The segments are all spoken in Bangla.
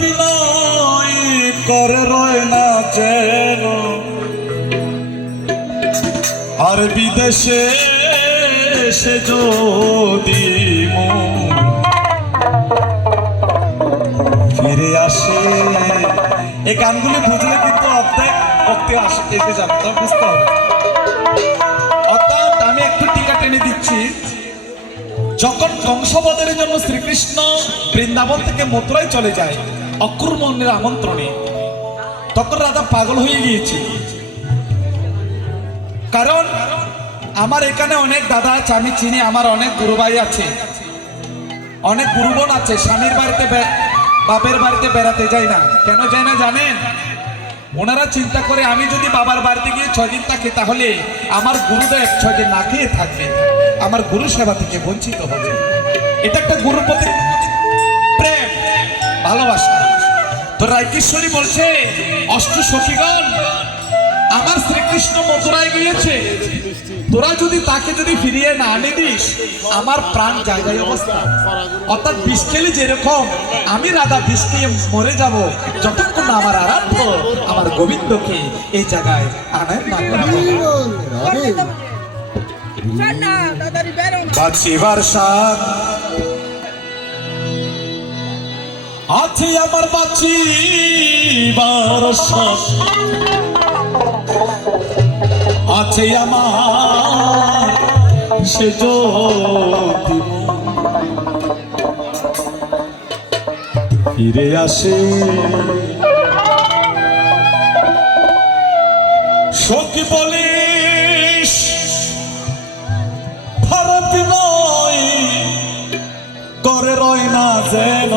বিনয় করে রয় না যেন আর বিদেশে সে যদি ফিরে আসে। এই গানগুলি বুঝলে কিন্তু অর্ধেক ভক্তি এসে যাবে, তা বুঝতে হবে। অর্থাৎ আমি একটু টিকা টেনে দিচ্ছি, যখন কংসবধের জন্য শ্রীকৃষ্ণ বৃন্দাবন থেকে মথুরায় চলে যায় অক্রূরমণির আমন্ত্রণে, তখন রাধা পাগল হয়ে গিয়েছে। কারণ আমার এখানে অনেক দাদা আছে, আমি চিনি, আমার অনেক গুরু ভাই আছে, অনেক গুরুবোন আছে। স্বামীর বাড়িতে বাপের বাড়িতে বেড়াতে যায় না, কেন যায় না জানেন? ওনারা চিন্তা করে আমি যদি বাবার বাড়িতে গিয়ে 6 দিন থাকি তাহলে আমার গুরুদেব 6 দিন না খেয়ে থাকবে, আমার গুরু সেবা থেকে বঞ্চিত হবে। এটা একটা গুরুর প্রতি প্রেম, ভালোবাসা। তো রায়কিশোরী বলছে, অষ্ট সখীগণ, আমার শ্রীকৃষ্ণ মথুরায় গিয়েছে, তোরা যদি তাকে যদি ফিরিয়ে না আনে দিস আমার প্রাণ যায় যায় অবস্থা। অর্থাৎ বিষ খেলে যেরকম আমি রাধা বিষ খেয়ে মরে যাব, যতক্ষণ না আমার আরাধ্য আমার গোবিন্দকে এই জায়গায় আনায় না বাঁচিবার সাথ আছে আমার, বাঁচিবার সাথ আছে আমার, সে যদি ফিরে আসে। সখী বলিস ভারত নয় করে রয় না যেন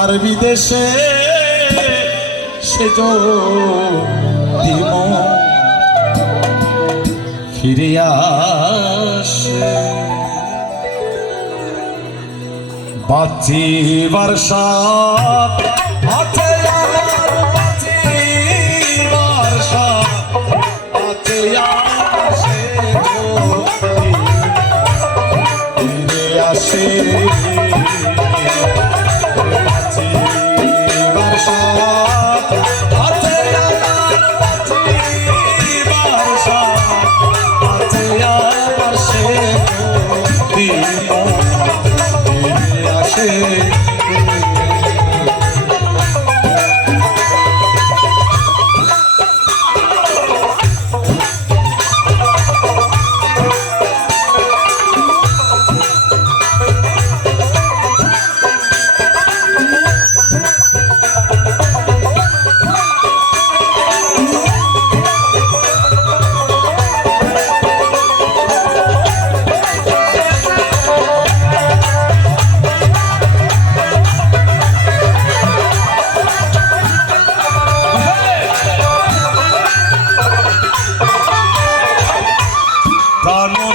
আর বিদেশে সে যদি ফিরে আসে। বাঁচিবার সাথ আছে আমার, বাঁচিবার সাথ আছে আমার, সে যদি ফিরে আসে। বাঁচিবার সাথ আছে আমার, বাঁচিবার সাথ আছে আমার, সে যদি ফিরে আসে।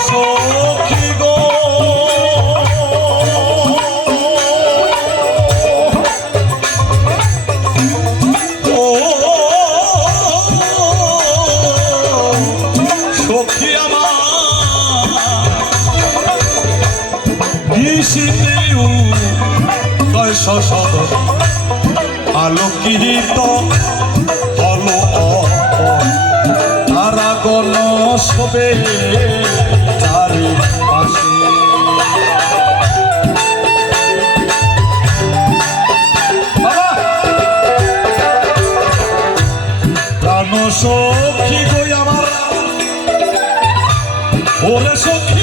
সখী গো সখী আমার শশদ আলোকিত হলো তারা গণ সবে চারিপাশে। প্রাণ সখী গো আমার, ওরে সখী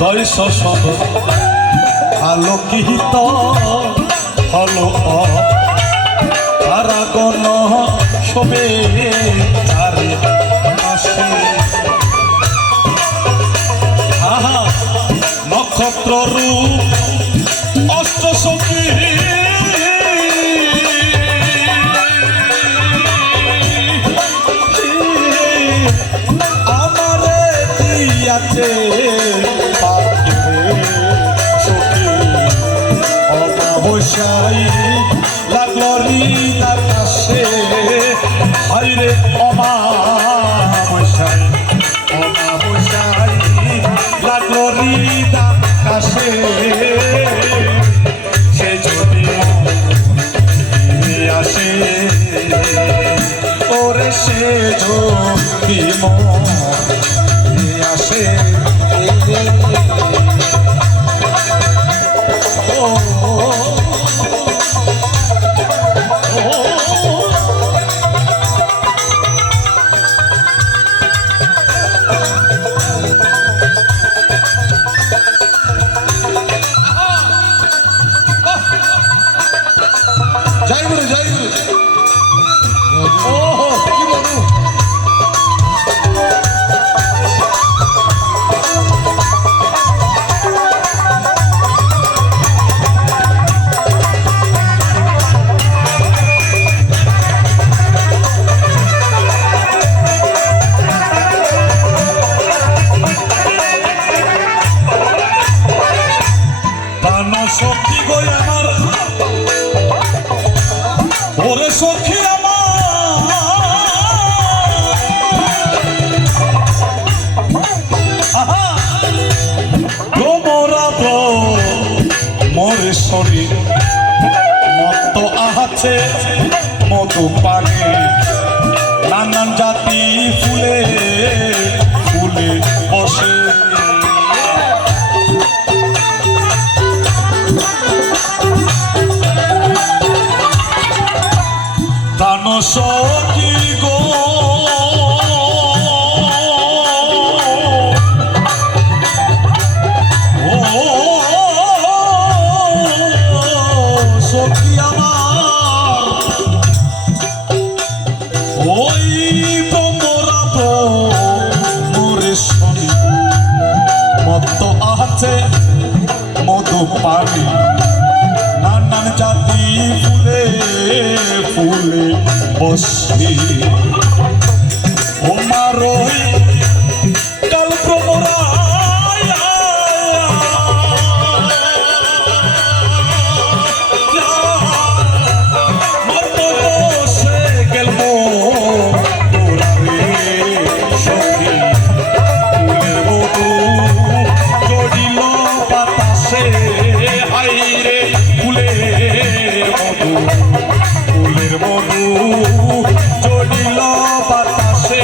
দয় শশদ আলোকিত হলো তারা গণ সবে চারিপাশে। আহা নক্ষত্র রূপ অষ্ট সখী আমারে দিয়াছে অমাবস্যায় লাগলো ঋণ আকাশে, হাইরে অমাবস্যায় ঝুঁকি মনে আসে জয় গুরু জয় গুরু ওহো কি বলবো সখী গো আমার ওরে সখী আমার মোরে শরীর মত আহাছে মধু পানে নানান জাতি ফুলে ফুলে বসে সখী গো সখী আমার ওই তোমরা তো মোরে শনি মত আছে মধু পানি নানান জাতি ফুলে ফুলে বসি তোমার কাল প্রমরা বসে গেল সখী ফুলের মধু জড়িল বাতাসে হাইরে ফুলের মধু ফুলের মধু জড়িল বাতাসে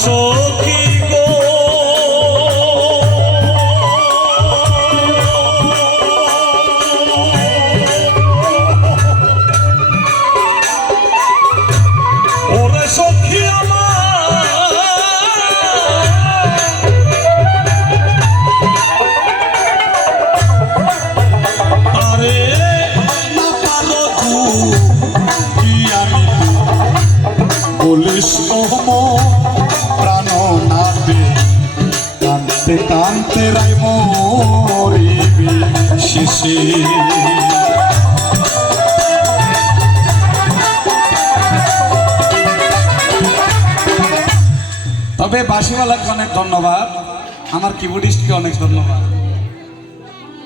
সখী গো ওরে সখী আমার আরে না পালো কি আমি বলিস প্রাণ নাবে কানতে কানতে রাই মরিবি শেষে তবে বাঁশিওয়ালাকে অনেক ধন্যবাদ, আমার কিবোর্ডিস্টকে অনেক ধন্যবাদ।